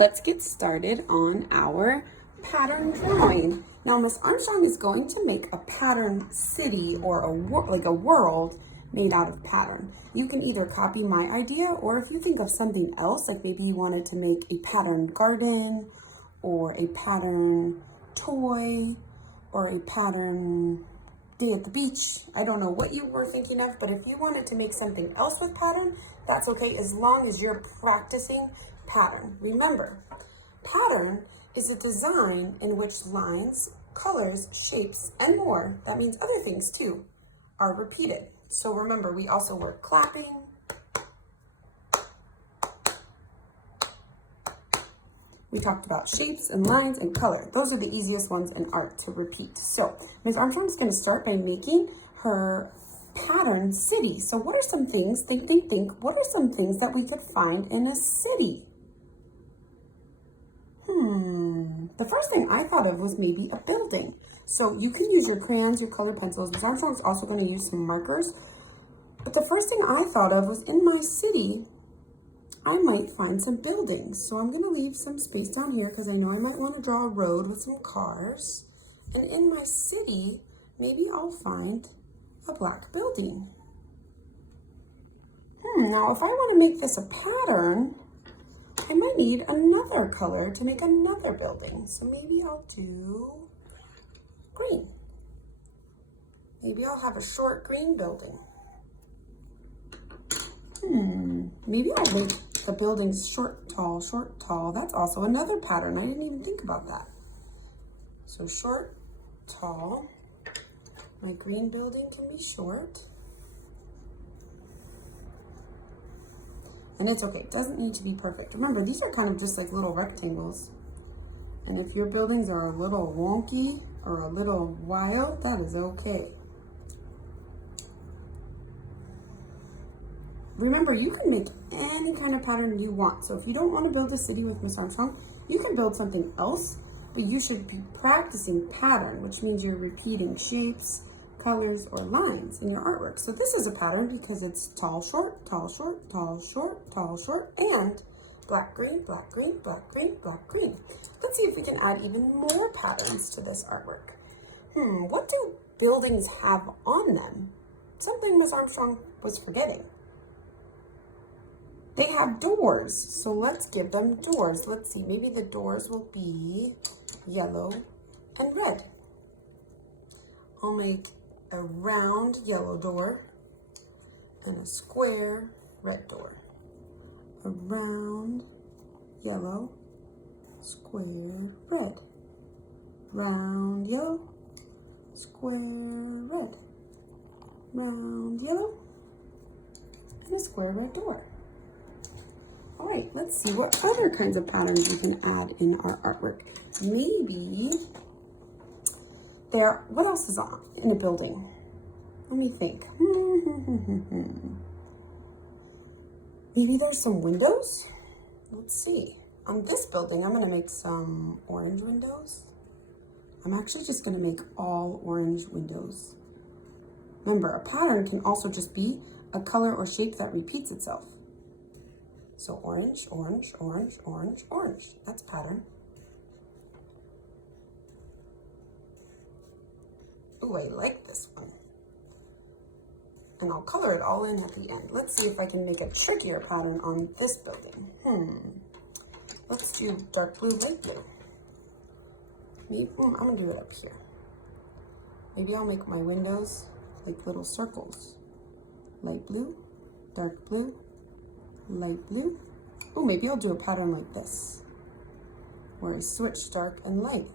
Let's get started on our pattern drawing. Now, Miss Armstrong is going to make a pattern city or a world made out of pattern. You can either copy my idea, or if you think of something else, like maybe you wanted to make a pattern garden or a pattern toy or a pattern day at the beach. I don't know what you were thinking of, but if you wanted to make something else with pattern, that's okay, as long as you're practicing pattern. Remember, pattern is a design in which lines, colors, shapes, and more, that means other things too, are repeated. So remember, we also were clapping, we talked about shapes and lines and color. Those are the easiest ones in art to repeat. So Ms. Armstrong is going to start by making her pattern city. So what are some things, think, what are some things that we could find in a city? The first thing I thought of was maybe a building. So you can use your crayons, your colored pencils. Ms. Armstrong's also going to use some markers. But the first thing I thought of was, in my city, I might find some buildings. So I'm going to leave some space down here because I know I might want to draw a road with some cars. And in my city, maybe I'll find a black building. Now if I want to make this a pattern, I might need another color to make another building. So maybe I'll do green. Maybe I'll have a short green building. Maybe I'll make the buildings short, tall. That's also another pattern. I didn't even think about that. So short, tall. My green building can be short. And it's okay, it doesn't need to be perfect. Remember, these are kind of just like little rectangles. And if your buildings are a little wonky or a little wild, that is okay. Remember, you can make any kind of pattern you want. So if you don't want to build a city with Miss Armstrong, you can build something else, but you should be practicing pattern, which means you're repeating shapes, colors, or lines in your artwork. So this is a pattern because it's tall, short, tall, short, tall, short, tall, short, and black, green, black, green, black, green, black, green. Let's see if we can add even more patterns to this artwork. What do buildings have on them? Something Miss Armstrong was forgetting. They have doors, so let's give them doors. Let's see, maybe the doors will be yellow and red. I'll make a round yellow door and a square red door. A round yellow, square red. Round yellow, square red. Round yellow, and a square red door. All right, let's see what other kinds of patterns we can add in our artwork. Maybe what else is on in a building? Let me think. Maybe there's some windows? Let's see. On this building, I'm gonna make some orange windows. I'm actually just gonna make all orange windows. Remember, a pattern can also just be a color or shape that repeats itself. So orange, orange, orange, orange, orange. That's pattern. Ooh, I like this one. And I'll color it all in at the end. Let's see if I can make a trickier pattern on this building. Let's do dark blue, light blue. I'm gonna do it up here. Maybe I'll make my windows like little circles. Light blue, dark blue, light blue. Oh, maybe I'll do a pattern like this, where I switch dark and light.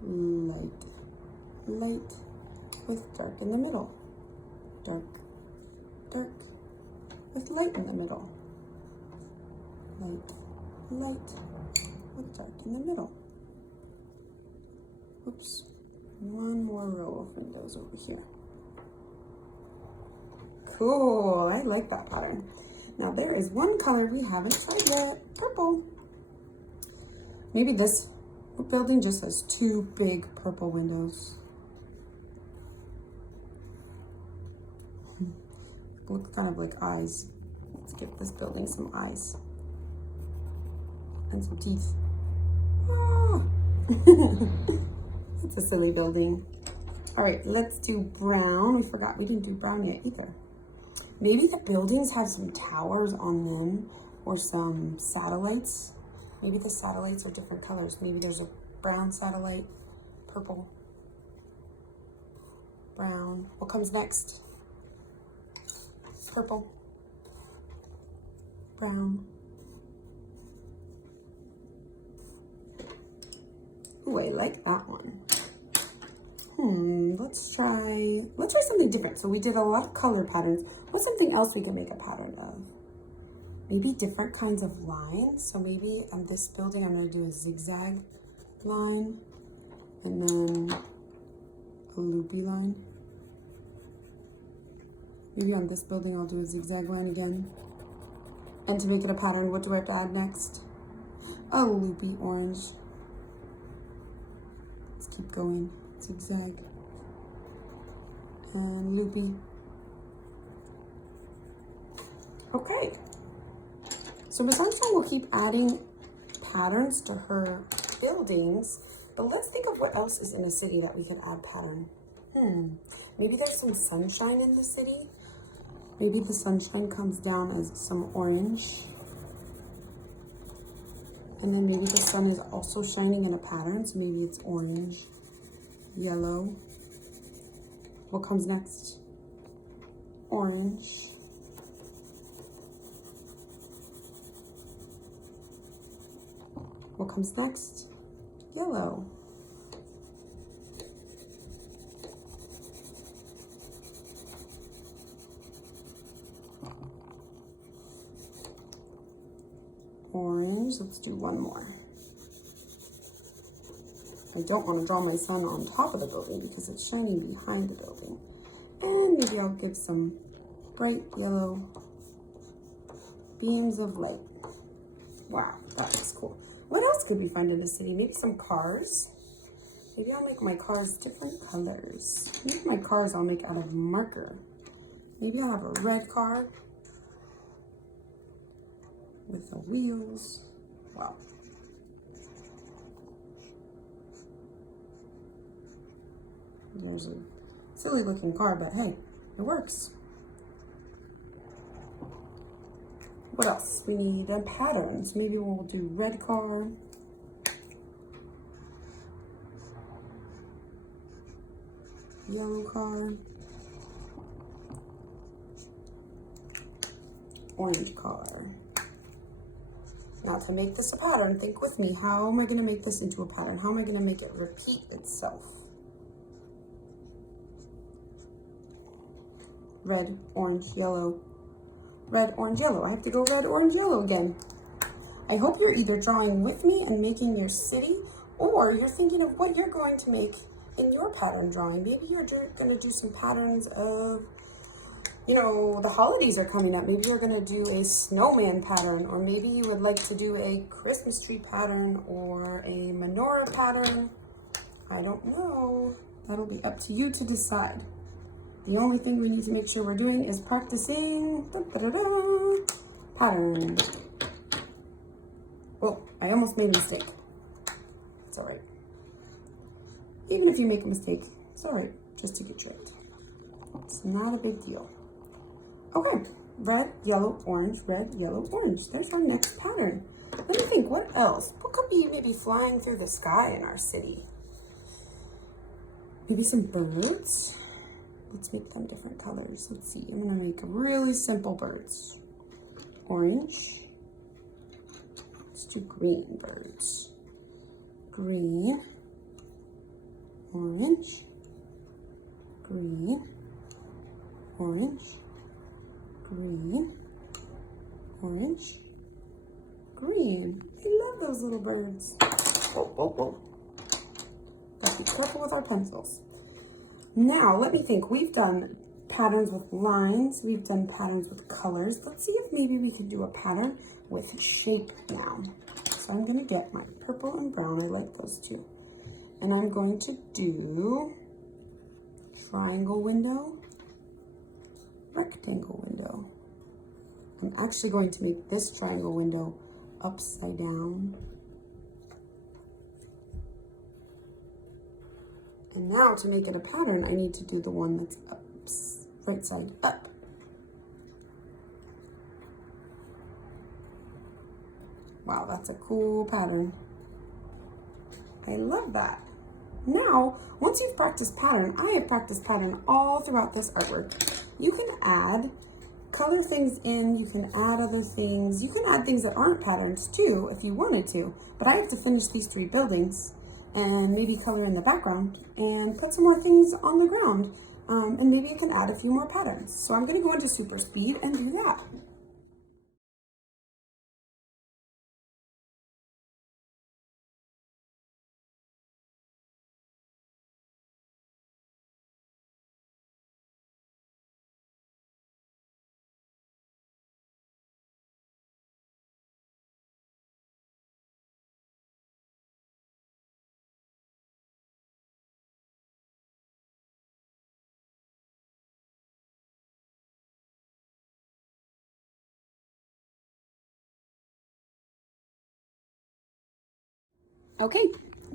Light, light, with dark in the middle. Dark, dark, with light in the middle. Light, light, with dark in the middle. Oops, one more row of windows over here. Cool, I like that pattern. Now there is one color we haven't tried yet, purple. Maybe this building just has two big purple windows. Look kind of like eyes. Let's give this building some eyes. and some teeth. Ah. It's a silly building. All right, let's do brown. We forgot we didn't do brown yet either. Maybe the buildings have some towers on them or some satellites. Maybe the satellites are different colors. Maybe there's a brown satellite, purple, brown. What comes next? Purple, brown. Ooh, I like that one. Let's try something different. So we did a lot of color patterns. What's something else we can make a pattern of? Maybe different kinds of lines. So maybe on this building, I'm gonna do a zigzag line and then a loopy line. Maybe on this building, I'll do a zigzag line again. And to make it a pattern, what do I have to add next? A loopy orange. Let's keep going. Zigzag and loopy. Okay, so Miss Armstrong will keep adding patterns to her buildings, but let's think of what else is in a city that we could add pattern. Maybe there's some sunshine in the city. Maybe the sunshine comes down as some orange, and then maybe the sun is also shining in a pattern, so maybe it's orange, yellow. What comes next? Orange. What comes next? Yellow. Orange. Let's do one more. I don't want to draw my sun on top of the building because it's shining behind the building. And maybe I'll give some bright yellow beams of light. Wow, that looks cool. What else could we find in the city? Maybe some cars. Maybe I'll make my cars different colors. Maybe my cars I'll make out of marker. Maybe I'll have a red car with the wheels. Wow. There's a silly looking car, but hey, it works. What else? We need patterns. Maybe we'll do red car. Yellow car. Orange car. Now to make this a pattern, think with me. How am I going to make this into a pattern? How am I going to make it repeat itself? Red, orange, yellow. Red, orange, yellow. I have to go red, orange, yellow again. I hope you're either drawing with me and making your city, or you're thinking of what you're going to make in your pattern drawing. Maybe you're going to do some patterns of, you know, the holidays are coming up. Maybe you're going to do a snowman pattern, or maybe you would like to do a Christmas tree pattern or a menorah pattern. I don't know. That'll be up to you to decide. The only thing we need to make sure we're doing is practicing pattern. Oh, I almost made a mistake. It's all right. Even if you make a mistake, it's all right, just to get tricked. It's not a big deal. Okay, red, yellow, orange, red, yellow, orange. There's our next pattern. Let me think, what else? What could be maybe flying through the sky in our city? Maybe some birds. Let's make them different colors. Let's see, I'm gonna make really simple birds. Orange. Let's do green birds. Green. Orange. Green. Orange. Green. Orange. Green. I love those little birds. Whoa, whoa, whoa. Gotta be careful with our pencils. Now, let me think. We've done patterns with lines. We've done patterns with colors. Let's see if maybe we could do a pattern with shape now. So I'm going to get my purple and brown. I like those two. And I'm going to do triangle window, rectangle window. I'm actually going to make this triangle window upside down. And now to make it a pattern, I need to do the one that's up, right side up. Wow, that's a cool pattern. I love that. Now, once you've practiced pattern, I have practiced pattern all throughout this artwork. You can add color things in, you can add other things. You can add things that aren't patterns too, if you wanted to. But I have to finish these 3 buildings and maybe color in the background and put some more things on the ground. And maybe I can add a few more patterns. So I'm gonna go into super speed and do that. Okay,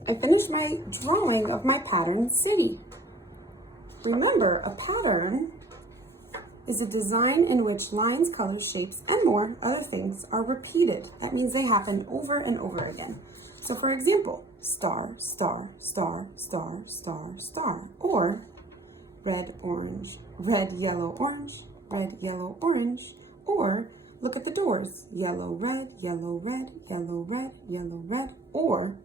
I finished my drawing of my pattern city. Remember, a pattern is a design in which lines, colors, shapes, and more other things are repeated. That means they happen over and over again. So for example, star, star, star, star, star, star, or red, orange, red, yellow, orange, red, yellow, orange, or look at the doors, yellow, red, yellow, red, yellow, red, yellow, red, or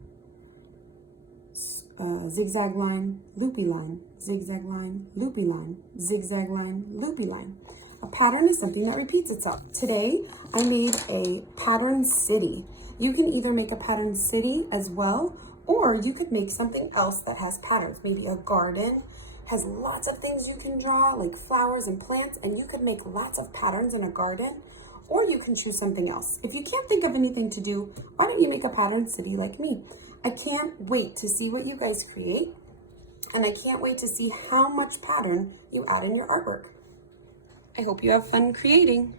zigzag line, loopy line, zigzag line, loopy line, zigzag line, loopy line. A pattern is something that repeats itself. Today, I made a pattern city. You can either make a pattern city as well, or you could make something else that has patterns. Maybe a garden has lots of things you can draw, like flowers and plants, and you could make lots of patterns in a garden, or you can choose something else. If you can't think of anything to do, why don't you make a pattern city like me? I can't wait to see what you guys create, and I can't wait to see how much pattern you add in your artwork. I hope you have fun creating.